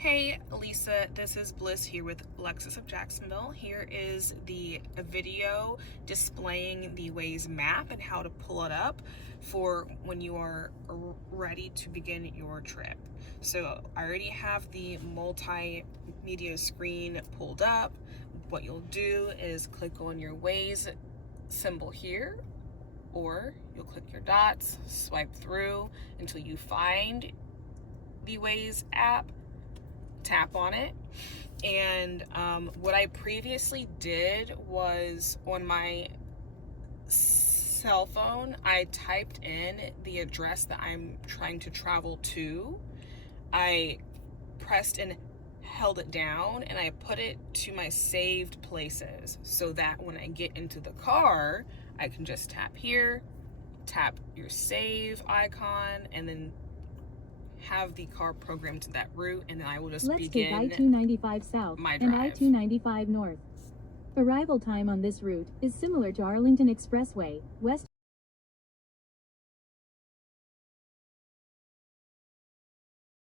Hey Lisa, this is Bliss here with Lexus of Jacksonville. Here is the video displaying the Waze map and how to pull it up for when you are ready to begin your trip. So I already have the multimedia screen pulled up. What you'll do is click on your Waze symbol here, or you'll click your dots, swipe through until you find the Waze app, tap on it. And what I previously did was, on my cell phone, I typed in the address that I'm trying to travel to. I pressed and held it down and I put it to my saved places so that when I get into the car, I can just tap here, tap your save icon, and then have the car programmed to that route, and then I will just begin Let's take I-295 south my and drive. I-295 north. Arrival time on this route is similar to Arlington Expressway, West